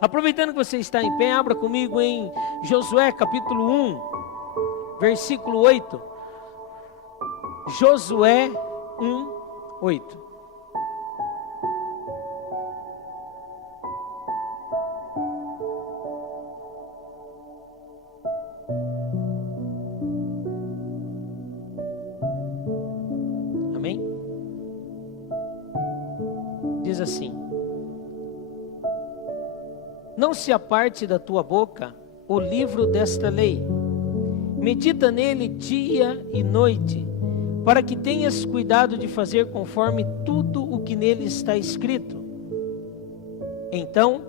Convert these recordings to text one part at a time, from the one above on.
Aproveitando que você está em pé, abra comigo em Josué capítulo 1, versículo 8. Josué 1, 8. Amém? Diz assim: não se aparte da tua boca o livro desta lei, medita nele dia e noite, para que tenhas cuidado de fazer conforme tudo o que nele está escrito. Então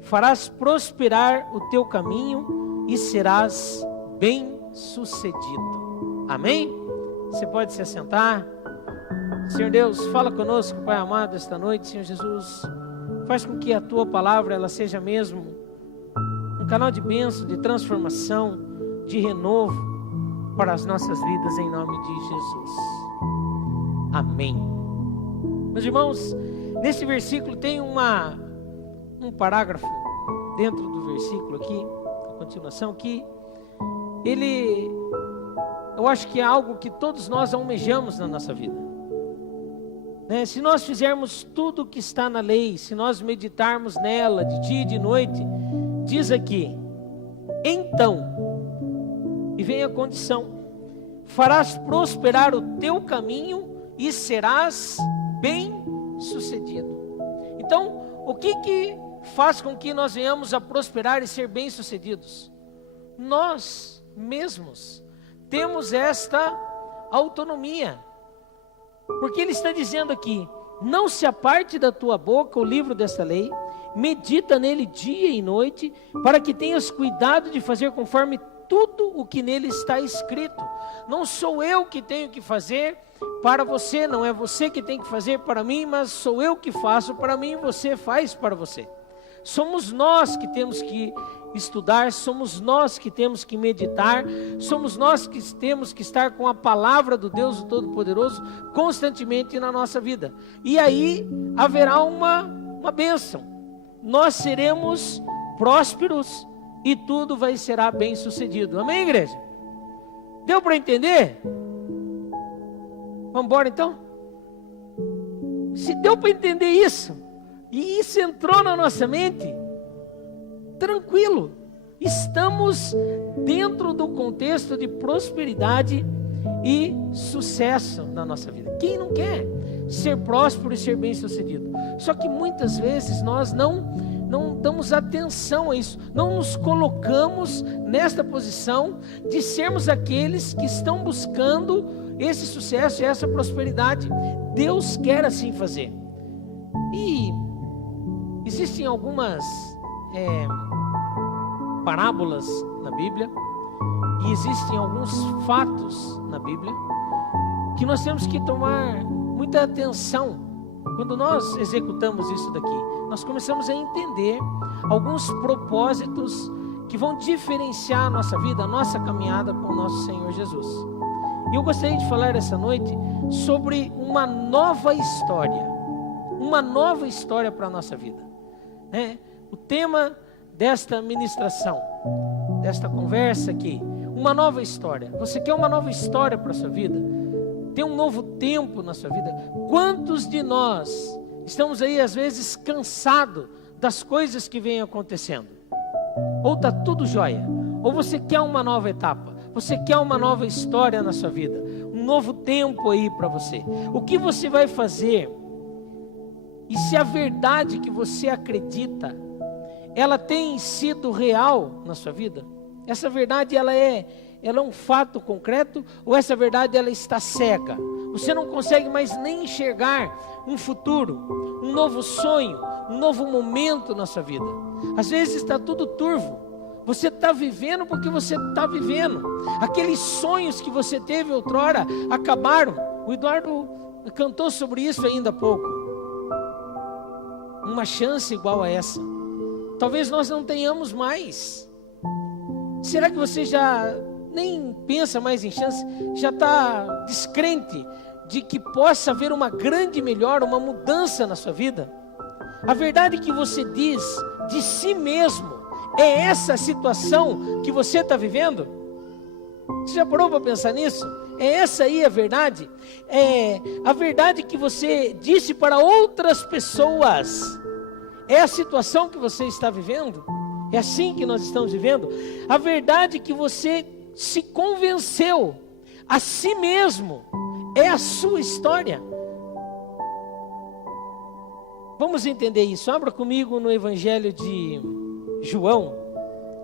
farás prosperar o teu caminho e serás bem-sucedido. Amém? Você pode se assentar. Senhor Deus, fala conosco, Pai amado, esta noite. Senhor Jesus, faz com que a tua palavra ela seja mesmo um canal de bênção, de transformação, de renovo para as nossas vidas, em nome de Jesus. Amém. Meus irmãos, nesse versículo tem um parágrafo dentro do versículo aqui, a continuação, que eu acho que é algo que todos nós almejamos na nossa vida. Se nós fizermos tudo o que está na lei, se nós meditarmos nela de dia e de noite, diz aqui: então, e vem a condição, farás prosperar o teu caminho e serás bem-sucedido. Então, o que faz com que nós venhamos a prosperar e ser bem-sucedidos? Nós mesmos temos esta autonomia. Porque ele está dizendo aqui: não se aparte da tua boca o livro desta lei, medita nele dia e noite, para que tenhas cuidado de fazer conforme tudo o que nele está escrito. Não sou eu que tenho que fazer para você, não é você que tem que fazer para mim, mas sou eu que faço para mim e você faz para você. Somos nós que temos que estudar, somos nós que temos que meditar, somos nós que temos que estar com a palavra do Deus Todo-Poderoso constantemente na nossa vida. E aí haverá uma bênção. Nós seremos prósperos e tudo será bem sucedido. Amém, igreja? Deu para entender? Vamos embora então? Se deu para entender isso, e isso entrou na nossa mente, tranquilo, estamos dentro do contexto de prosperidade e sucesso na nossa vida. Quem não quer ser próspero e ser bem-sucedido? Só que muitas vezes nós não damos atenção a isso, não nos colocamos nesta posição de sermos aqueles que estão buscando esse sucesso e essa prosperidade. Deus quer assim fazer. E existem algumas parábolas na Bíblia, e existem alguns fatos na Bíblia que nós temos que tomar muita atenção. Quando nós executamos isso daqui, nós começamos a entender alguns propósitos que vão diferenciar a nossa vida, a nossa caminhada com o nosso Senhor Jesus. E eu gostaria de falar essa noite sobre uma nova história para a nossa vida. O tema desta ministração, desta conversa aqui, uma nova história. Você quer uma nova história para a sua vida? Tem um novo tempo na sua vida? Quantos de nós estamos aí às vezes cansados das coisas que vêm acontecendo? Ou está tudo jóia? Ou você quer uma nova etapa? Você quer uma nova história na sua vida? Um novo tempo aí para você? O que você vai fazer? E se a verdade que você acredita, ela tem sido real na sua vida? Essa verdade ela é um fato concreto, ou essa verdade ela está cega? Você não consegue mais nem enxergar um futuro, um novo sonho, um novo momento na sua vida. Às vezes está tudo turvo. Você está vivendo porque você está vivendo. Aqueles sonhos que você teve outrora acabaram. O Eduardo cantou sobre isso ainda há pouco. Uma chance igual a essa talvez nós não tenhamos mais. Será que você já nem pensa mais em chance? Já está descrente de que possa haver uma grande melhora, uma mudança na sua vida? A verdade que você diz de si mesmo. É essa situação que você está vivendo? Você já parou para pensar nisso? É essa aí a verdade? É a verdade que você disse para outras pessoas. É a situação que você está vivendo? É assim que nós estamos vivendo? A verdade que você se convenceu a si mesmo é a sua história. Vamos entender isso. Abra comigo no Evangelho de João,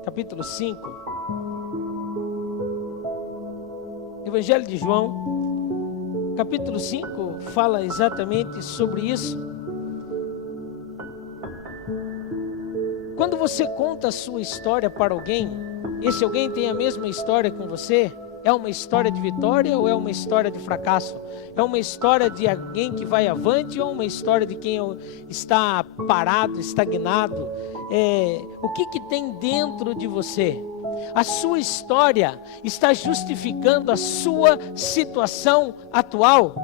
capítulo 5. Evangelho de João, capítulo 5, fala exatamente sobre isso. Quando você conta a sua história para alguém, esse alguém tem a mesma história com você? É uma história de vitória ou é uma história de fracasso? É uma história de alguém que vai avante ou uma história de quem está parado, estagnado? O que tem dentro de você? A sua história está justificando a sua situação atual?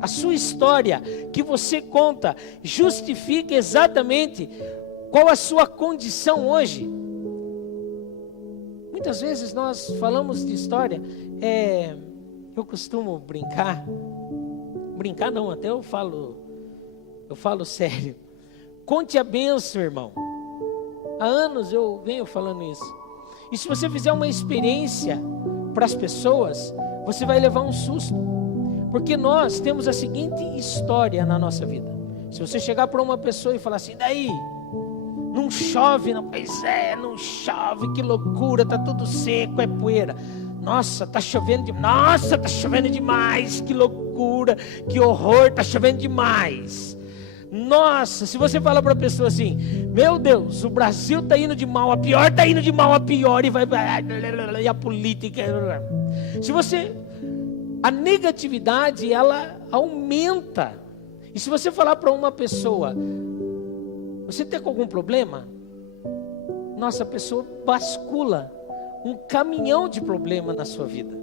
A sua história que você conta justifica exatamente qual a sua condição hoje? Muitas vezes nós falamos de história, eu costumo brincar não, até eu falo sério. Conte a bênção, irmão. Há anos eu venho falando isso. E se você fizer uma experiência para as pessoas, você vai levar um susto. Porque nós temos a seguinte história na nossa vida. Se você chegar para uma pessoa e falar assim, daí, não chove, não, pois é, não chove, que loucura, tá tudo seco, é poeira. Nossa, tá chovendo demais, que loucura, que horror, tá chovendo demais. Nossa, se você fala para a pessoa assim, meu Deus, o Brasil está indo de mal a pior, e vai, e a política, a negatividade, ela aumenta. E se você falar para uma pessoa, você tem algum problema? Nossa, a pessoa bascula um caminhão de problema na sua vida.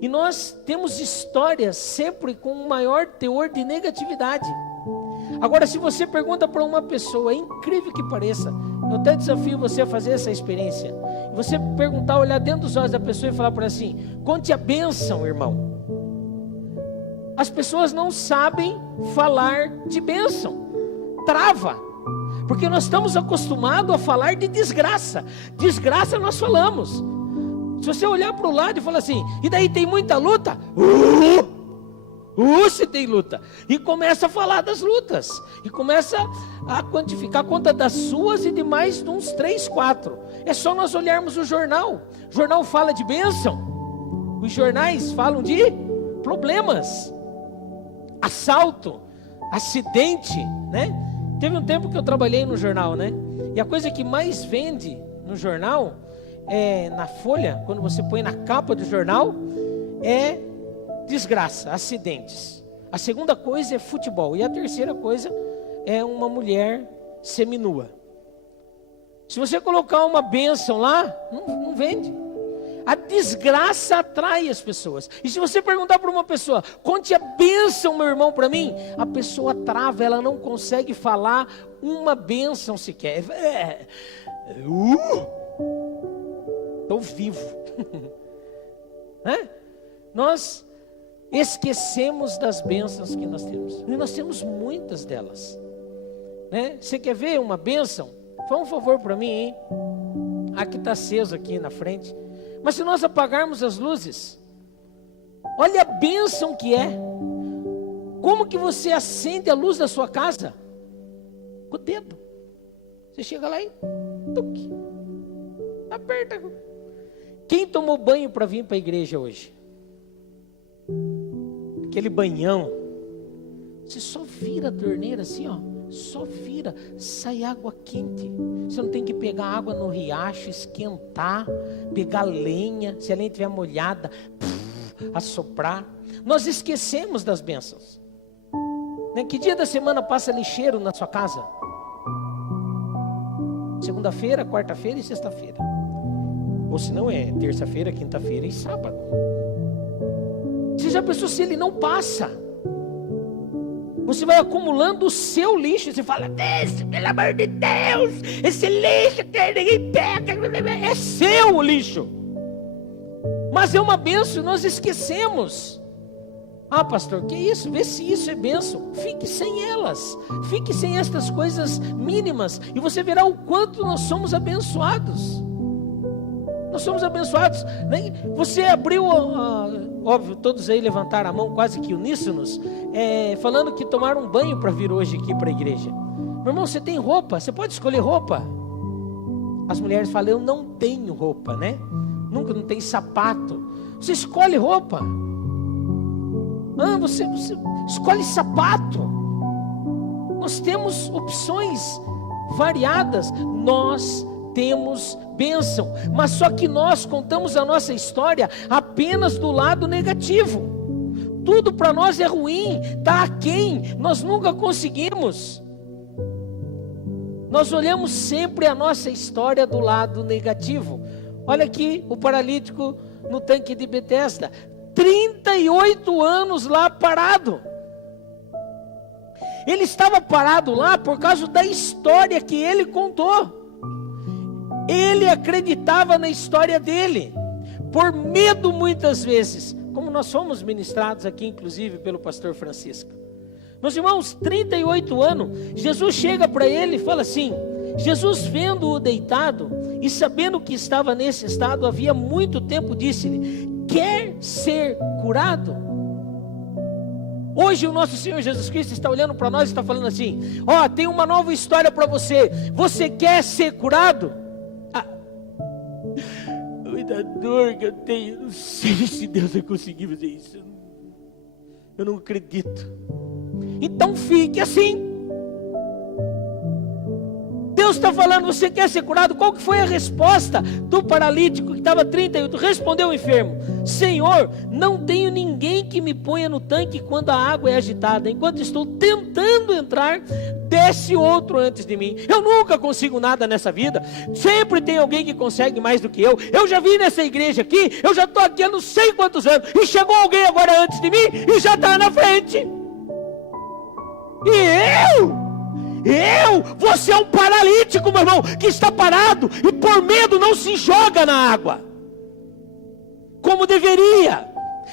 E nós temos histórias sempre com um maior teor de negatividade. Agora, se você pergunta para uma pessoa, é incrível que pareça, eu até desafio você a fazer essa experiência. Você perguntar, olhar dentro dos olhos da pessoa e falar para ela assim, conte a bênção, irmão. As pessoas não sabem falar de bênção, trava, porque nós estamos acostumados a falar de desgraça. Desgraça nós falamos. Se você olhar para o lado e falar assim, e daí tem muita luta? Se tem luta. E começa a falar das lutas. E começa a quantificar a conta das suas e de mais de uns 3, 4. É só nós olharmos o jornal. O jornal fala de bênção. Os jornais falam de problemas. Assalto, acidente, né? Teve um tempo que eu trabalhei no jornal, né? E a coisa que mais vende no jornal, na folha, quando você põe na capa do jornal, é desgraça, acidentes. A segunda coisa é futebol. E a terceira coisa é uma mulher seminua. Se você colocar uma bênção lá, não vende. A desgraça atrai as pessoas. E se você perguntar para uma pessoa, conte a bênção, meu irmão, para mim, a pessoa trava, ela não consegue falar uma bênção sequer. Estou vivo. Né? Nós esquecemos das bênçãos que nós temos. E nós temos muitas delas. Né? Você quer ver uma bênção? Faz um favor para mim, hein? Aqui está aceso aqui na frente. Mas se nós apagarmos as luzes, olha a bênção que é. Como que você acende a luz da sua casa? Com o dedo. Você chega lá e tuque, aperta. Quem tomou banho para vir para a igreja hoje? Aquele banhão. Você só vira a torneira assim, ó. Só vira, sai água quente. Você não tem que pegar água no riacho, esquentar, pegar lenha, se a lenha estiver molhada, assoprar. Nós esquecemos das bênçãos. Né? Que dia da semana passa lixeiro na sua casa? Segunda-feira, quarta-feira e sexta-feira. Ou se não é terça-feira, quinta-feira e sábado. Você já pensou se ele não passa? Você vai acumulando o seu lixo. Você fala, pelo amor de Deus, esse lixo que ninguém pega, é seu o lixo. Mas é uma bênção, nós esquecemos. Ah, pastor, que isso? Vê se isso é bênção. Fique sem elas. Fique sem estas coisas mínimas. E você verá o quanto nós somos abençoados. Nós somos abençoados. Você abriu, óbvio, todos aí levantaram a mão, quase que uníssonos, falando que tomaram um banho para vir hoje aqui para a igreja. Meu irmão, você tem roupa? Você pode escolher roupa? As mulheres falam, eu não tenho roupa, né? Nunca não tem sapato. Você escolhe roupa. Você escolhe sapato. Nós temos opções variadas. Nós temos bênção. Mas só que nós contamos a nossa história apenas do lado negativo. Tudo para nós é ruim, está aquém. Nós nunca conseguimos. Nós olhamos sempre a nossa história do lado negativo. Olha aqui o paralítico no tanque de Betesda. 38 anos lá parado. Ele estava parado lá por causa da história que ele contou. Ele acreditava na história dele, por medo muitas vezes, como nós fomos ministrados aqui, inclusive pelo pastor Francisco. Meus irmãos, 38 anos, Jesus chega para ele e fala assim, Jesus vendo-o deitado e sabendo que estava nesse estado havia muito tempo, disse-lhe, quer ser curado? Hoje o nosso Senhor Jesus Cristo está olhando para nós e está falando assim, tem uma nova história para você, você quer ser curado? Muita dor que eu tenho, não sei se Deus vai conseguir fazer isso, eu não acredito. Então fique assim. Deus está falando, você quer ser curado? Qual que foi a resposta do paralítico que estava 38? Respondeu o enfermo, Senhor, não tenho ninguém que me ponha no tanque quando a água é agitada. Enquanto estou tentando entrar, desce outro antes de mim. Eu nunca consigo nada nessa vida. Sempre tem alguém que consegue mais do que eu. Eu já vim nessa igreja aqui, eu já estou aqui há não sei quantos anos, e chegou alguém agora antes de mim, e já está na frente. Você é um paralítico, meu irmão, que está parado e por medo não se joga na água como deveria.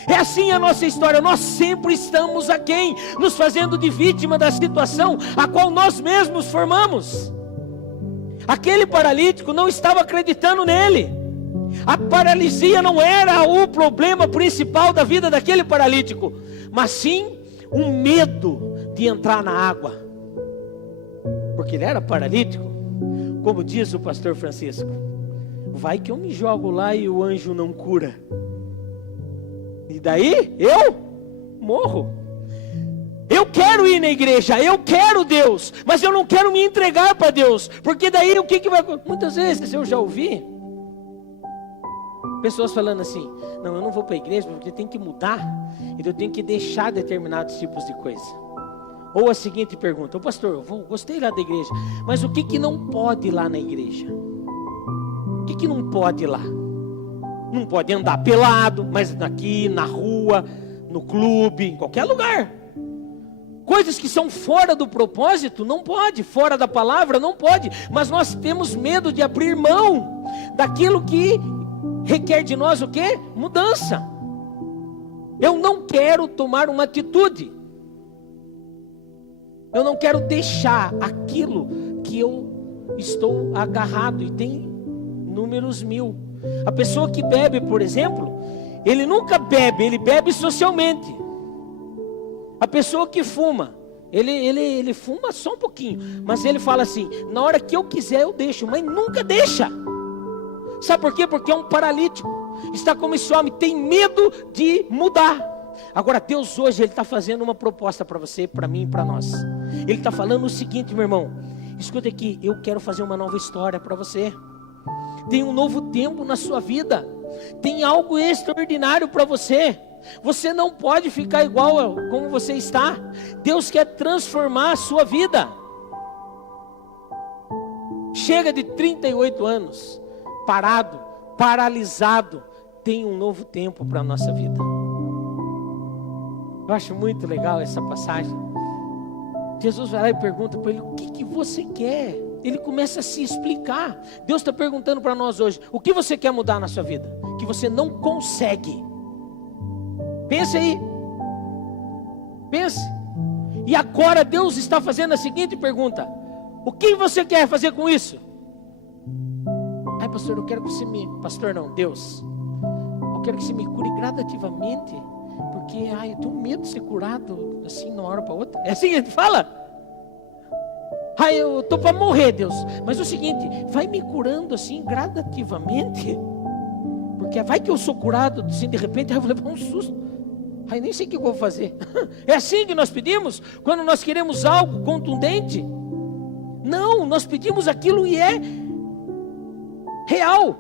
É assim a nossa história. Nós sempre estamos aquém, nos fazendo de vítima da situação a qual nós mesmos formamos. Aquele paralítico não estava acreditando nele. A paralisia não era o problema principal da vida daquele paralítico, mas sim o medo de entrar na água. Porque ele era paralítico, como diz o pastor Francisco, vai que eu me jogo lá e o anjo não cura, e daí eu morro. Eu quero ir na igreja, eu quero Deus, mas eu não quero me entregar para Deus, porque daí o que vai acontecer? Muitas vezes eu já ouvi pessoas falando assim, não, eu não vou para a igreja porque tem que mudar, então eu tenho que deixar determinados tipos de coisa. Ou a seguinte pergunta, pastor, eu gostei lá da igreja, mas o que não pode ir lá na igreja? O que não pode ir lá? Não pode andar pelado, mas aqui, na rua, no clube, em qualquer lugar. Coisas que são fora do propósito, não pode, fora da palavra, não pode. Mas nós temos medo de abrir mão daquilo que requer de nós o quê? Mudança. Eu não quero tomar uma atitude. Eu não quero deixar aquilo que eu estou agarrado, e tem números 1000. A pessoa que bebe, por exemplo, ele nunca bebe, ele bebe socialmente. A pessoa que fuma, ele fuma só um pouquinho, mas ele fala assim, na hora que eu quiser eu deixo, mas nunca deixa. Sabe por quê? Porque é um paralítico, está como esse homem, tem medo de mudar. Agora Deus hoje, Ele está fazendo uma proposta para você, para mim e para nós. Ele está falando o seguinte, meu irmão, escuta aqui, eu quero fazer uma nova história para você. Tem um novo tempo na sua vida, tem algo extraordinário para você. Você não pode ficar igual como você está. Deus quer transformar a sua vida. Chega de 38 anos, parado, paralisado. Tem um novo tempo para a nossa vida. Eu acho muito legal essa passagem. Jesus vai lá e pergunta para ele: o que você quer? Ele começa a se explicar. Deus está perguntando para nós hoje: o que você quer mudar na sua vida? Que você não consegue. Pense aí. Pense. E agora Deus está fazendo a seguinte pergunta: o que você quer fazer com isso? Ai, pastor, eu quero que você me... Pastor não, Deus, eu quero que você me cure gradativamente, porque eu tenho medo de ser curado assim de uma hora para outra. É assim que ele fala. Eu estou para morrer, Deus, mas é o seguinte: vai me curando assim gradativamente, porque vai que eu sou curado assim de repente, eu vou levar um susto. Nem sei o que eu vou fazer. É assim que nós pedimos quando nós queremos algo contundente? Não, nós pedimos aquilo e é real.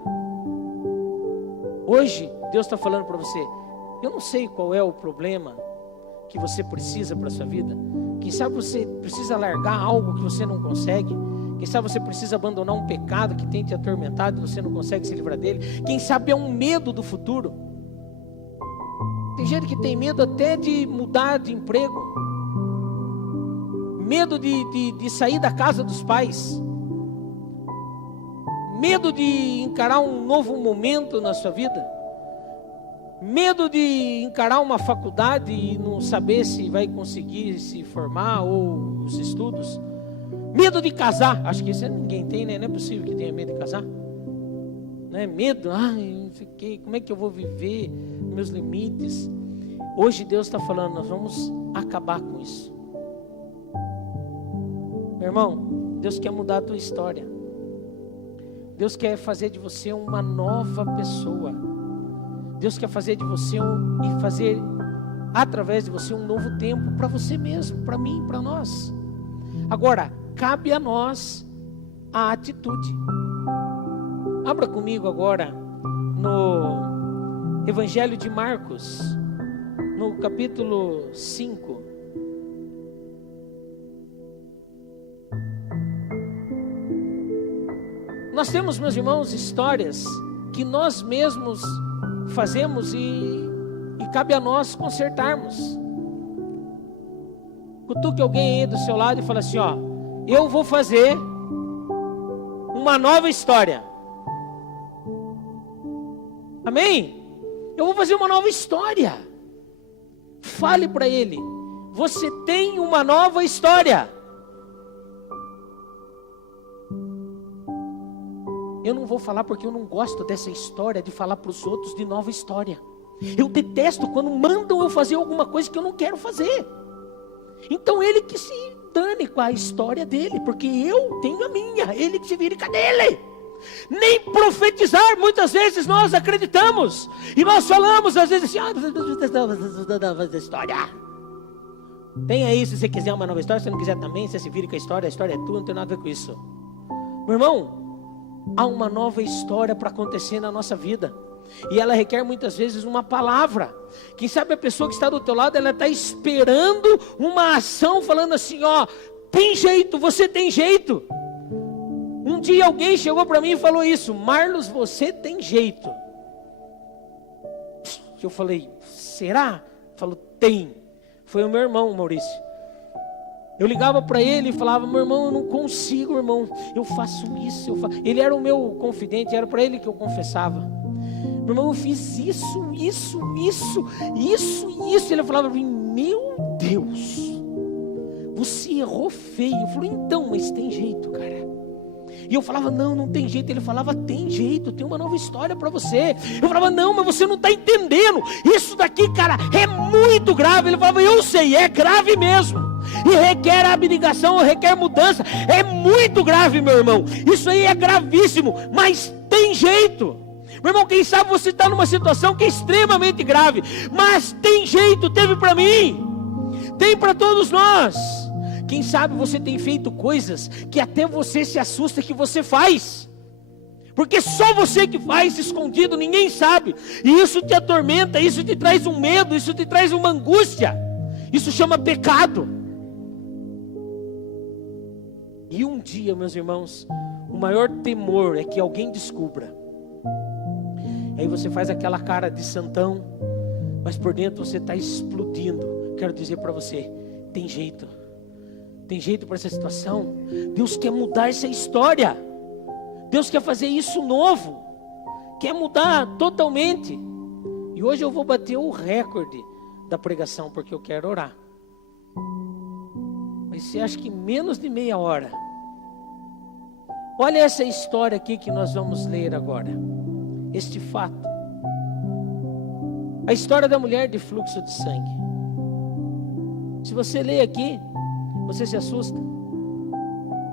Hoje Deus está falando para você: eu não sei qual é o problema que você precisa para a sua vida. Quem sabe você precisa largar algo que você não consegue. Quem sabe você precisa abandonar um pecado que tem te atormentado e você não consegue se livrar dele. Quem sabe é um medo do futuro. Tem gente que tem medo até de mudar de emprego, medo de sair da casa dos pais, medo de encarar um novo momento na sua vida, medo de encarar uma faculdade e não saber se vai conseguir se formar ou os estudos, medo de casar. Acho que isso ninguém tem, né? Não é possível que tenha medo de casar, né? Medo, não sei o que, como é que eu vou viver meus limites. Hoje Deus está falando: nós vamos acabar com isso. Meu irmão, Deus quer mudar a tua história. Deus quer fazer de você uma nova pessoa. Deus quer fazer de você e fazer através de você um novo tempo para você mesmo, para mim, para nós. Agora, cabe a nós a atitude. Abra comigo agora no Evangelho de Marcos, no capítulo 5. Nós temos, meus irmãos, histórias que nós mesmos fazemos e cabe a nós consertarmos. Cutuque alguém aí do seu lado e fala assim: eu vou fazer uma nova história. Amém? Eu vou fazer uma nova história. Fale para ele: você tem uma nova história. Eu não vou falar porque eu não gosto dessa história de falar para os outros de nova história. Eu detesto quando mandam eu fazer alguma coisa que eu não quero fazer. Então ele que se dane com a história dele, porque eu tenho a minha, ele que se vire com a dele. Nem profetizar muitas vezes nós acreditamos. E nós falamos às vezes assim: nova história. Tem aí, se você quiser uma nova história. Se não quiser também, você se vire com a história é tua, não tem nada a ver com isso. Meu irmão, há uma nova história para acontecer na nossa vida. E ela requer muitas vezes uma palavra. Quem sabe a pessoa que está do teu lado, ela está esperando uma ação, falando assim: tem jeito, você tem jeito. Um dia alguém chegou para mim e falou isso: Marlos, você tem jeito. Eu falei: será? Falou: tem. Foi o meu irmão, Maurício. Eu ligava para ele e falava: meu irmão, eu não consigo, irmão, eu faço isso, Ele era o meu confidente, era para ele que eu confessava: meu irmão, eu fiz isso. Ele falava para mim: meu Deus, você errou feio. Eu falei: então, mas tem jeito, cara. E eu falava: não tem jeito. Ele falava: tem jeito, tem uma nova história para você. Eu falava: não, mas você não está entendendo. Isso daqui, cara, é muito grave. Ele falava: eu sei, é grave mesmo. E requer abnegação, requer mudança. É muito grave, meu irmão. Isso aí é gravíssimo, mas tem jeito. Meu irmão, quem sabe você está numa situação que é extremamente grave, mas tem jeito, teve para mim, tem para todos nós. Quem sabe você tem feito coisas que até você se assusta que você faz, porque só você que faz escondido, ninguém sabe. E isso te atormenta, isso te traz um medo, isso te traz uma angústia. Isso chama pecado. E um dia, meus irmãos, o maior temor é que alguém descubra. Aí você faz aquela cara de santão, mas por dentro você está explodindo. Quero dizer para você: tem jeito. Tem jeito para essa situação? Deus quer mudar essa história. Deus quer fazer isso novo. Quer mudar totalmente. E hoje eu vou bater o recorde da pregação, porque eu quero orar. Mas você acha que menos de meia hora? Olha essa história aqui que nós vamos ler agora. Este fato. A história da mulher de fluxo de sangue. Se você ler aqui, você se assusta.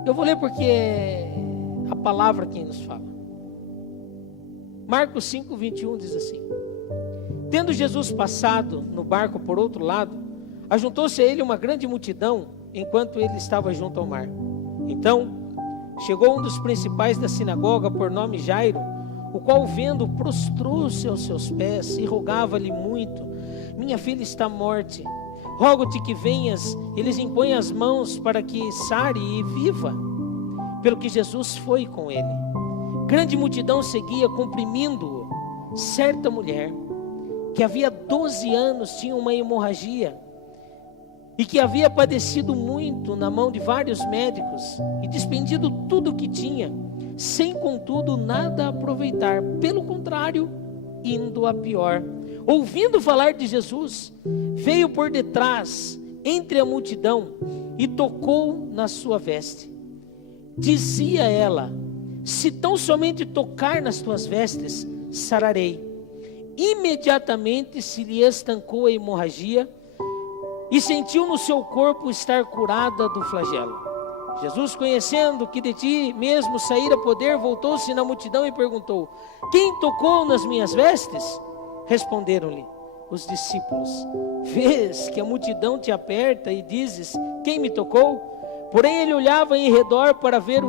Eu vou ler porque é a palavra quem nos fala. Marcos 5:21 diz assim: tendo Jesus passado no barco por outro lado, ajuntou-se a ele uma grande multidão, enquanto ele estava junto ao mar. Então chegou um dos principais da sinagoga, por nome Jairo, o qual, vendo, prostrou-se aos seus pés e rogava-lhe muito: minha filha está morte, rogo-te que venhas e lhes imponha as mãos para que sare e viva. Pelo que Jesus foi com ele. Grande multidão seguia, comprimindo-o. Certa mulher, que havia 12 anos tinha uma hemorragia, e que havia padecido muito na mão de vários médicos, e despendido tudo o que tinha, sem contudo nada aproveitar, pelo contrário, indo a pior. Ouvindo falar de Jesus, veio por detrás, entre a multidão, e tocou na sua veste. Dizia ela: se tão somente tocar nas tuas vestes, sararei. Imediatamente se lhe estancou a hemorragia, e sentiu no seu corpo estar curada do flagelo. Jesus, conhecendo que de ti mesmo saíra poder, voltou-se na multidão e perguntou: quem tocou nas minhas vestes? Responderam-lhe os discípulos: vês que a multidão te aperta e dizes: quem me tocou? Porém ele olhava em redor para ver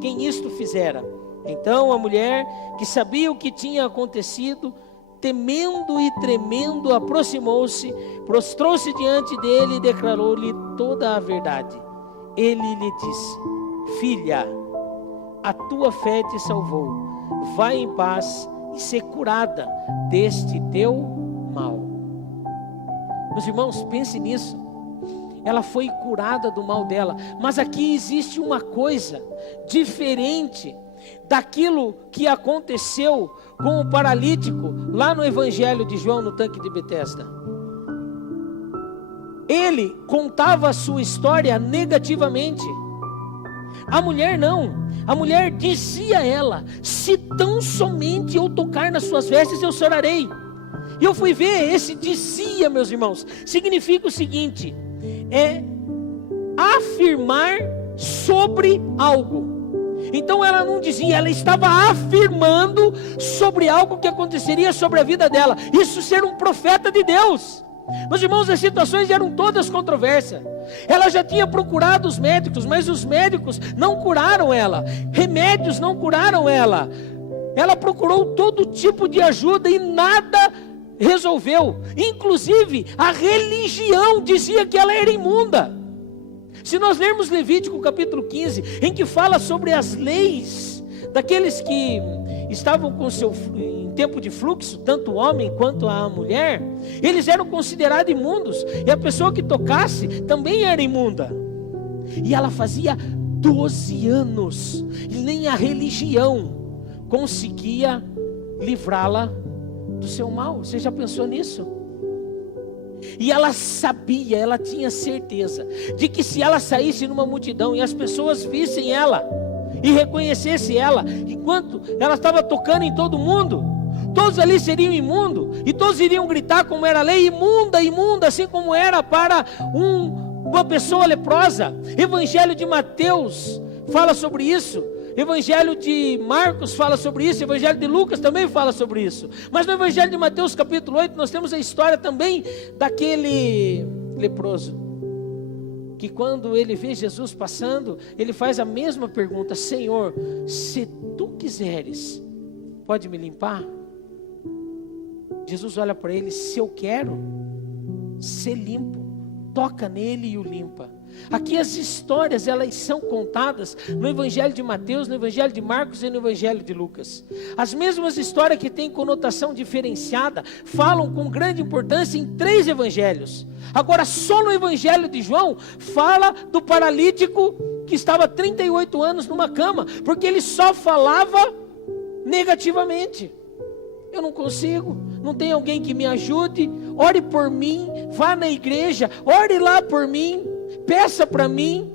quem isto fizera. Então a mulher, que sabia o que tinha acontecido, temendo e tremendo, aproximou-se, prostrou-se diante dele e declarou-lhe toda a verdade. Ele lhe disse: filha, a tua fé te salvou. Vai em paz e ser curada deste teu mal. Meus irmãos, pense nisso. Ela foi curada do mal dela. Mas aqui existe uma coisa diferente daquilo que aconteceu com o paralítico lá no Evangelho de João, no tanque de Betesda. Ele contava a sua história negativamente. A mulher não. A mulher dizia a ela: se tão somente eu tocar nas suas vestes, eu sararei. E eu fui ver, esse dizia, meus irmãos, significa o seguinte: é afirmar sobre algo. Então ela não dizia, ela estava afirmando sobre algo que aconteceria sobre a vida dela. Isso ser um profeta de Deus. Meus irmãos, as situações eram todas controversas. Ela já tinha procurado os médicos, mas os médicos não curaram ela. Remédios não curaram ela. Ela procurou todo tipo de ajuda e nada resolveu. Inclusive a religião dizia que ela era imunda. Se nós lermos Levítico capítulo 15, em que fala sobre as leis daqueles que estavam em tempo de fluxo, tanto o homem quanto a mulher, eles eram considerados imundos, e a pessoa que tocasse também era imunda. E ela fazia 12 anos, e nem a religião conseguia livrá-la do seu mal. Você já pensou nisso? E ela sabia, ela tinha certeza de que se ela saísse numa multidão e as pessoas vissem ela e reconhecessem ela, enquanto ela estava tocando em todo mundo, todos ali seriam imundos, e todos iriam gritar como era a lei: imunda, imunda, assim como era para uma pessoa leprosa. Evangelho de Mateus fala sobre isso. Evangelho de Marcos fala sobre isso, Evangelho de Lucas também fala sobre isso. Mas no Evangelho de Mateus capítulo 8 nós temos a história também daquele leproso, que quando ele vê Jesus passando, ele faz a mesma pergunta: Senhor, se tu quiseres, pode me limpar? Jesus olha para ele: se eu quero ser limpo, toca nele e o limpa. Aqui as histórias, elas são contadas no Evangelho de Mateus, no Evangelho de Marcos e no Evangelho de Lucas. As mesmas histórias que têm conotação diferenciada, falam com grande importância em 3 evangelhos. Agora, só no Evangelho de João, fala do paralítico que estava 38 anos numa cama, porque ele só falava negativamente. Eu não consigo, não tem alguém que me ajude, ore por mim, vá na igreja, ore lá por mim, peça para mim.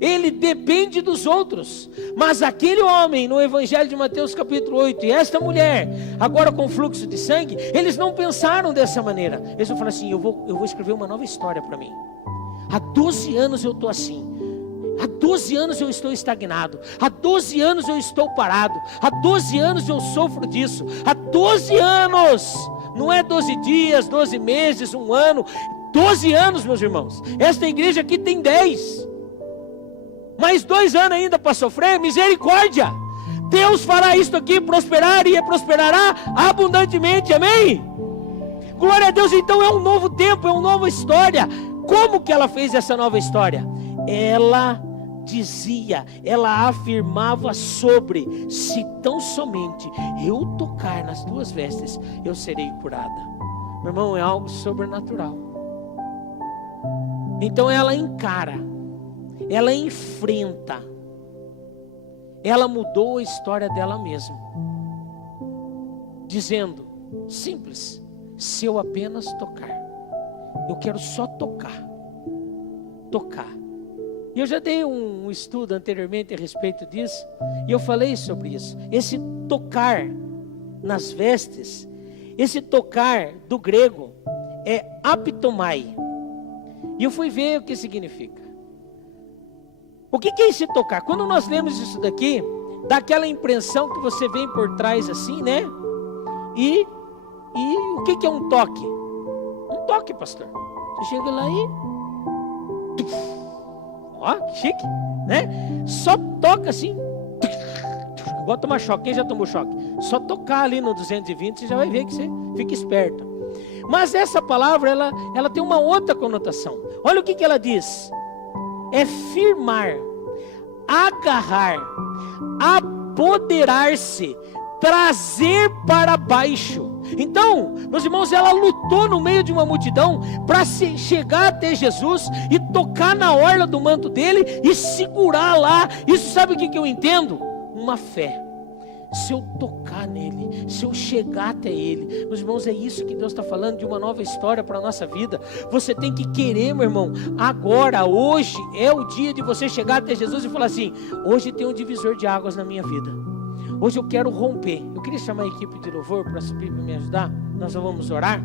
Ele depende dos outros. Mas aquele homem no Evangelho de Mateus capítulo 8 e esta mulher, agora com fluxo de sangue, eles não pensaram dessa maneira. Eles falaram assim, eu vou escrever uma nova história para mim. Há 12 anos eu estou assim. Há 12 anos eu estou estagnado. Há 12 anos eu estou parado. Há 12 anos eu sofro disso. Há 12 anos. Não é 12 dias, 12 meses, 1 ano. 12 anos, meus irmãos. Esta igreja aqui tem 10. Mais 2 anos ainda para sofrer. Misericórdia. Deus fará isto aqui prosperar e prosperará abundantemente. Amém? Glória a Deus. Então é um novo tempo, é uma nova história. Como que ela fez essa nova história? Ela dizia, ela afirmava sobre: se tão somente eu tocar nas tuas vestes, eu serei curada. Meu irmão, é algo sobrenatural. Então ela encara, ela enfrenta, ela mudou a história dela mesma, dizendo, simples, se eu apenas tocar, eu quero só tocar. E eu já dei um estudo anteriormente a respeito disso, e eu falei sobre isso. Esse tocar nas vestes, esse tocar do grego é aptomai. E eu fui ver o que significa. O que é esse tocar? Quando nós lemos isso daqui, dá aquela impressão que você vem por trás assim, né? E o que é um toque? Um toque, pastor. Você chega lá e... Ó, que chique, né? Só toca assim. Igual tomar choque. Quem já tomou choque? Só tocar ali no 220, você já vai ver que você fica esperto. Mas essa palavra, ela tem uma outra conotação. Olha o que ela diz. É firmar, agarrar, apoderar-se, trazer para baixo. Então, meus irmãos, ela lutou no meio de uma multidão para chegar até Jesus e tocar na orla do manto dele e segurar lá. Isso, sabe o que eu entendo? Uma fé. Se eu tocar nele, se eu chegar até ele, meus irmãos, é isso que Deus está falando, de uma nova história para a nossa vida. Você tem que querer, meu irmão, agora, hoje é o dia de você chegar até Jesus e falar assim: hoje tem um divisor de águas na minha vida, hoje eu quero romper. Eu queria chamar a equipe de louvor para subir para me ajudar. Nós vamos orar.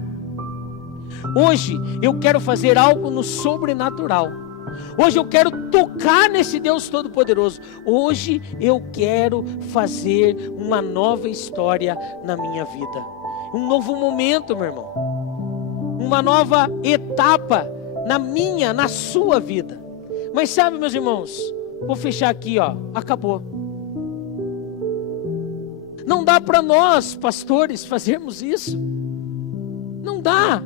Hoje eu quero fazer algo no sobrenatural. Hoje eu quero tocar nesse Deus Todo-Poderoso. Hoje eu quero fazer uma nova história na minha vida. Um novo momento, meu irmão. Uma nova etapa na sua vida. Mas sabe, meus irmãos, vou fechar aqui, ó. Acabou. Não dá para nós, pastores, fazermos isso. Não dá.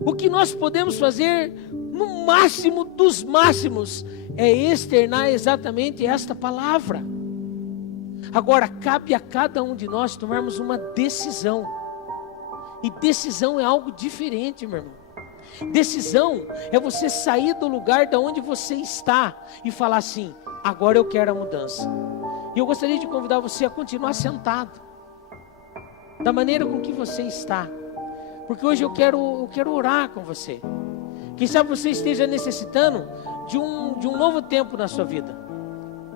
O que nós podemos fazer, no máximo dos máximos, é externar exatamente esta palavra. Agora, cabe a cada um de nós tomarmos uma decisão. E decisão é algo diferente, meu irmão. Decisão é você sair do lugar de onde você está e falar assim: agora eu quero a mudança. E eu gostaria de convidar você a continuar sentado, da maneira com que você está. Porque hoje eu quero orar com você. Quem sabe você esteja necessitando de um novo tempo na sua vida,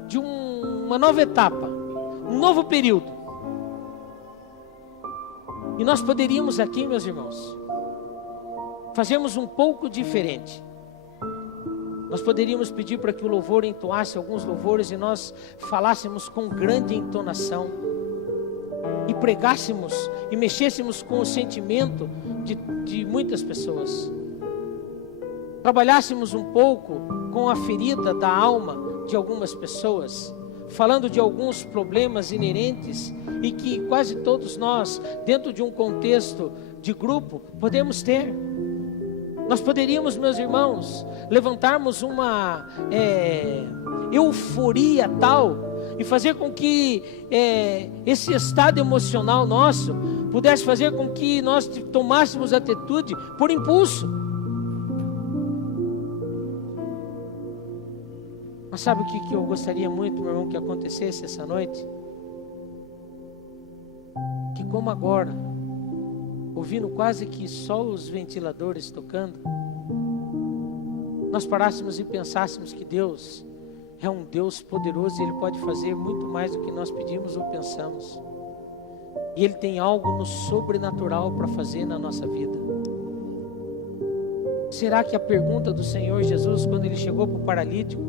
de uma nova etapa, um novo período. E nós poderíamos aqui, meus irmãos, fazermos um pouco diferente. Nós poderíamos pedir para que o louvor entoasse alguns louvores e nós falássemos com grande entonação. E pregássemos e mexêssemos com o sentimento de muitas pessoas. Trabalhássemos um pouco com a ferida da alma de algumas pessoas, falando de alguns problemas inerentes e que quase todos nós, dentro de um contexto de grupo, podemos ter. Nós poderíamos, meus irmãos, levantarmos uma euforia tal e fazer com que esse estado emocional nosso pudesse fazer com que nós tomássemos atitude por impulso. Mas sabe o que eu gostaria muito, meu irmão, que acontecesse essa noite? Que como agora, ouvindo quase que só os ventiladores tocando, nós parássemos e pensássemos que Deus é um Deus poderoso e Ele pode fazer muito mais do que nós pedimos ou pensamos. E Ele tem algo no sobrenatural para fazer na nossa vida. Será que a pergunta do Senhor Jesus, quando Ele chegou para o paralítico,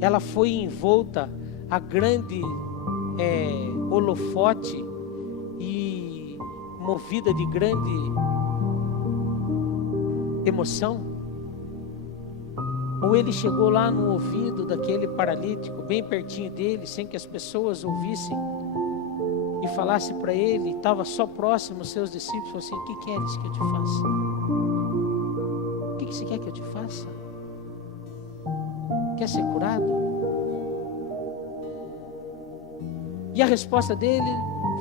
ela foi envolta a grande holofote e movida de grande emoção? Ou Ele chegou lá no ouvido daquele paralítico, bem pertinho dele, sem que as pessoas ouvissem, e falasse para ele, estava só próximo os seus discípulos, falou assim: o que queres que eu te faça? O que você quer que eu te faça? Quer ser curado? E a resposta dele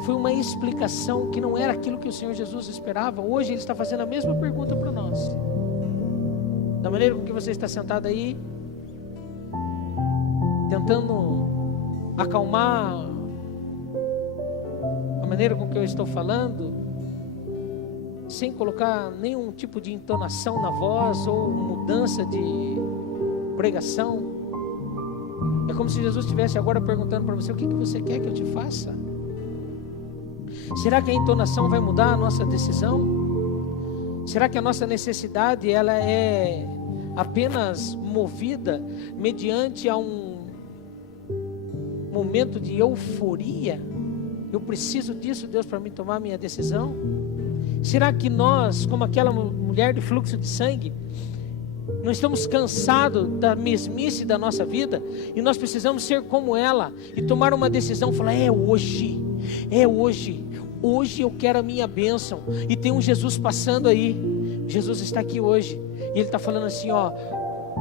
foi uma explicação que não era aquilo que o Senhor Jesus esperava. Hoje Ele está fazendo a mesma pergunta para nós. Da maneira com que você está sentado aí, tentando acalmar a maneira com que eu estou falando, sem colocar nenhum tipo de entonação na voz ou mudança de pregação. É como se Jesus estivesse agora perguntando para você: o que você quer que eu te faça? Será que a entonação vai mudar a nossa decisão? Será que a nossa necessidade ela é apenas movida mediante a um momento de euforia? Eu preciso disso, Deus, para me tomar a minha decisão? Será que nós, como aquela mulher de fluxo de sangue, não estamos cansados da mesmice da nossa vida e nós precisamos ser como ela e tomar uma decisão, falar: é hoje, hoje eu quero a minha bênção. E tem um Jesus passando aí, Jesus está aqui hoje e Ele está falando assim: ó,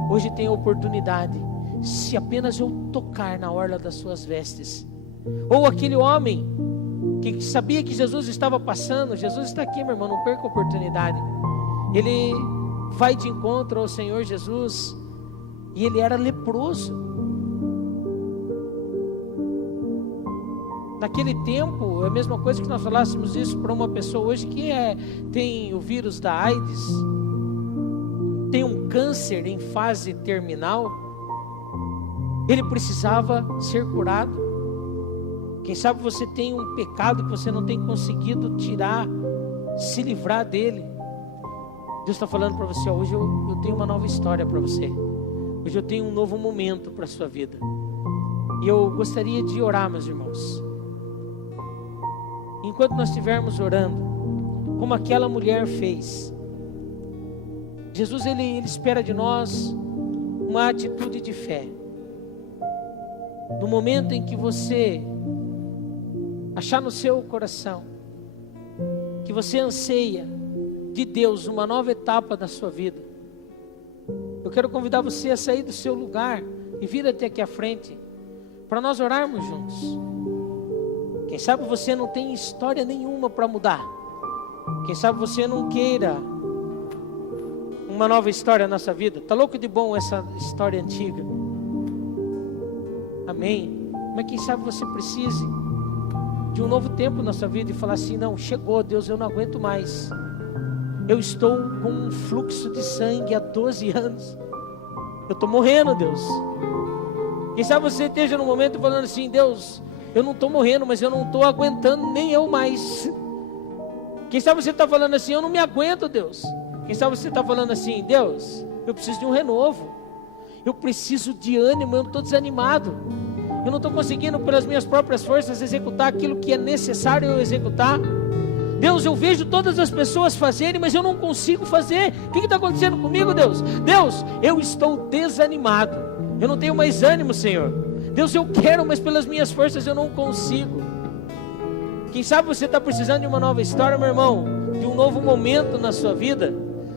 hoje tem a oportunidade, se apenas eu tocar na orla das suas vestes. Ou aquele homem que sabia que Jesus estava passando, Jesus está aqui, meu irmão, não perca a oportunidade. Ele vai de encontro ao Senhor Jesus e ele era leproso. Naquele tempo, é a mesma coisa que nós falássemos isso para uma pessoa hoje que tem o vírus da AIDS, tem um câncer em fase terminal. Ele precisava ser curado. Quem sabe você tem um pecado que você não tem conseguido tirar, se livrar dele. Deus está falando para você: ó, hoje eu tenho uma nova história para você. Hoje eu tenho um novo momento para a sua vida. E eu gostaria de orar, meus irmãos. Enquanto nós estivermos orando, como aquela mulher fez, Jesus ele espera de nós uma atitude de fé. No momento em que você achar no seu coração que você anseia de Deus uma nova etapa da sua vida, eu quero convidar você a sair do seu lugar e vir até aqui à frente para nós orarmos juntos. Quem sabe você não tem história nenhuma para mudar. Quem sabe você não queira uma nova história na sua vida. Tá louco de bom essa história antiga? Amém. Mas quem sabe você precise de um novo tempo na sua vida e falar assim: não, chegou Deus, eu não aguento mais. Eu estou com um fluxo de sangue há 12 anos. Eu estou morrendo, Deus. Quem sabe você esteja no momento falando assim: Deus, eu não estou morrendo, mas eu não estou aguentando nem eu mais. Quem sabe você está falando assim: eu não me aguento, Deus. Quem sabe você está falando assim: Deus, eu preciso de um renovo. Eu preciso de ânimo, eu não estou desanimado. Eu não estou conseguindo pelas minhas próprias forças executar aquilo que é necessário eu executar. Deus, eu vejo todas as pessoas fazerem, mas eu não consigo fazer. O que está acontecendo comigo, Deus? Deus, eu estou desanimado. Eu não tenho mais ânimo, Senhor. Deus, eu quero, mas pelas minhas forças eu não consigo. Quem sabe você está precisando de uma nova história, meu irmão, de um novo momento na sua vida.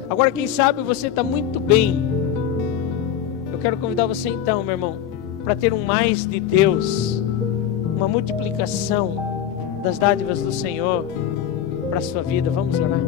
Agora, quem sabe você está muito bem. Eu quero convidar você então, meu irmão, para ter um mais de Deus, uma multiplicação das dádivas do Senhor para a sua vida. Vamos orar.